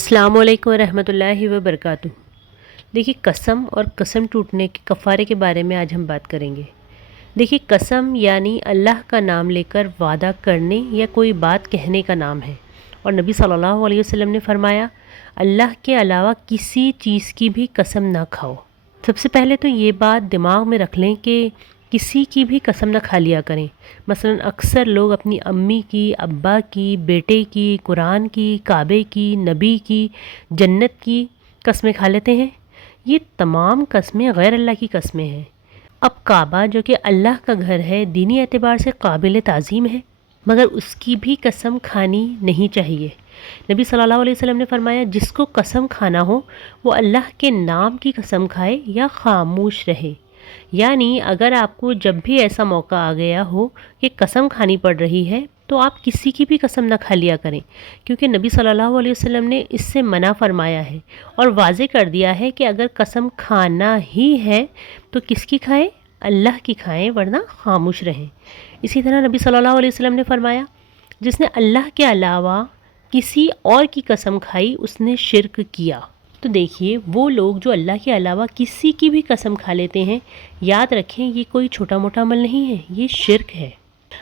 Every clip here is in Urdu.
السلام علیکم ورحمۃ اللہ وبرکاتہ۔ دیکھیے قسم اور قسم ٹوٹنے کے کفارے کے بارے میں آج ہم بات کریں گے۔ دیکھیے قسم یعنی اللہ کا نام لے کر وعدہ کرنے یا کوئی بات کہنے کا نام ہے، اور نبی صلی اللہ علیہ وسلم نے فرمایا اللہ کے علاوہ کسی چیز کی بھی قسم نہ کھاؤ۔ سب سے پہلے تو یہ بات دماغ میں رکھ لیں کہ کسی کی بھی قسم نہ کھا لیا کریں۔ مثلا اکثر لوگ اپنی امی کی، ابا کی، بیٹے کی، قرآن کی، کعبے کی، نبی کی، جنت کی قسمیں کھا لیتے ہیں۔ یہ تمام قسمیں غیر اللہ کی قسمیں ہیں۔ اب کعبہ جو کہ اللہ کا گھر ہے، دینی اعتبار سے قابل تعظیم ہے، مگر اس کی بھی قسم کھانی نہیں چاہیے۔ نبی صلی اللہ علیہ وسلم نے فرمایا جس کو قسم کھانا ہو وہ اللہ کے نام کی قسم کھائے یا خاموش رہے۔ یعنی اگر آپ کو جب بھی ایسا موقع آ گیا ہو کہ قسم کھانی پڑ رہی ہے تو آپ کسی کی بھی قسم نہ کھا لیا کریں، کیونکہ نبی صلی اللہ علیہ وسلم نے اس سے منع فرمایا ہے اور واضح کر دیا ہے کہ اگر قسم کھانا ہی ہے تو کس کی کھائیں؟ اللہ کی کھائیں، ورنہ خاموش رہیں۔ اسی طرح نبی صلی اللہ علیہ وسلم نے فرمایا جس نے اللہ کے علاوہ کسی اور کی قسم کھائی اس نے شرک کیا۔ تو دیکھیے وہ لوگ جو اللہ کے علاوہ کسی کی بھی قسم کھا لیتے ہیں، یاد رکھیں یہ کوئی چھوٹا موٹا عمل نہیں ہے، یہ شرک ہے۔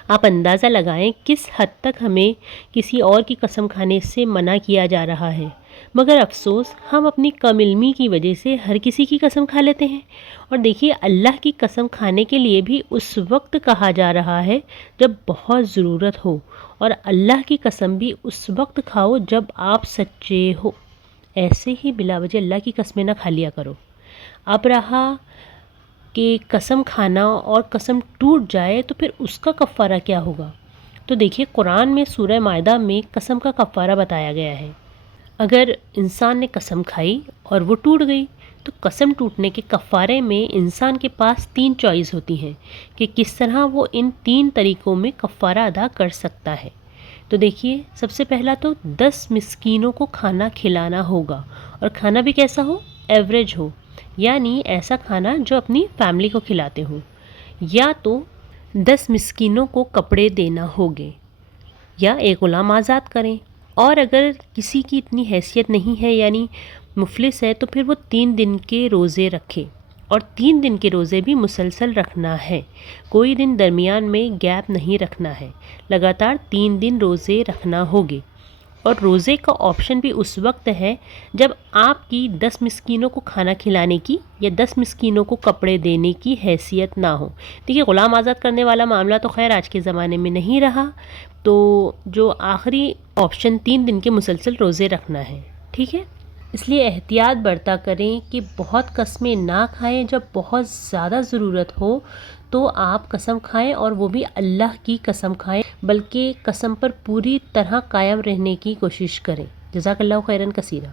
آپ اندازہ لگائیں کس حد تک ہمیں کسی اور کی قسم کھانے سے منع کیا جا رہا ہے، مگر افسوس ہم اپنی کم علمی کی وجہ سے ہر کسی کی قسم کھا لیتے ہیں۔ اور دیکھیے اللہ کی قسم کھانے کے لیے بھی اس وقت کہا جا رہا ہے جب بہت ضرورت ہو، اور اللہ کی قسم بھی اس وقت کھاؤ جب آپ سچے ہو۔ ایسے ہی بلا وجہ اللہ کی قسمیں نہ کھا لیا کرو۔ اب رہا کہ قسم کھانا اور قسم ٹوٹ جائے تو پھر اس کا کفارہ کیا ہوگا؟ تو دیکھیے قرآن میں سورہ مائدہ میں قسم کا کفارہ بتایا گیا ہے۔ اگر انسان نے قسم کھائی اور وہ ٹوٹ گئی تو قسم ٹوٹنے کے کفارے میں انسان کے پاس 3 چوائس ہوتی ہیں کہ کس طرح وہ ان 3 طریقوں میں کفارہ ادا کر سکتا ہے۔ تو دیکھیے سب سے پہلا تو 10 مسکینوں کو کھانا کھلانا ہوگا، اور کھانا بھی کیسا ہو؟ ایوریج ہو، یعنی ایسا کھانا جو اپنی فیملی کو کھلاتے ہوں۔ یا تو 10 مسکینوں کو کپڑے دینا ہوگے، یا ایک غلام آزاد کریں، اور اگر کسی کی اتنی حیثیت نہیں ہے یعنی مفلس ہے تو پھر وہ 3 دن کے روزے رکھے، اور 3 دن کے روزے بھی مسلسل رکھنا ہے، کوئی دن درمیان میں گیپ نہیں رکھنا ہے، لگاتار 3 دن روزے رکھنا ہوگے۔ اور روزے کا آپشن بھی اس وقت ہے جب آپ کی 10 مسکینوں کو کھانا کھلانے کی یا 10 مسکینوں کو کپڑے دینے کی حیثیت نہ ہو۔ دیکھیے غلام آزاد کرنے والا معاملہ تو خیر آج کے زمانے میں نہیں رہا، تو جو آخری آپشن 3 دن کے مسلسل روزے رکھنا ہے، ٹھیک ہے۔ اس لیے احتیاط برتا کریں کہ بہت قسمیں نہ کھائیں، جب بہت زیادہ ضرورت ہو تو آپ قسم کھائیں، اور وہ بھی اللہ کی قسم کھائیں، بلکہ قسم پر پوری طرح قائم رہنے کی کوشش کریں۔ جزاک اللہ خیراً کثیرا۔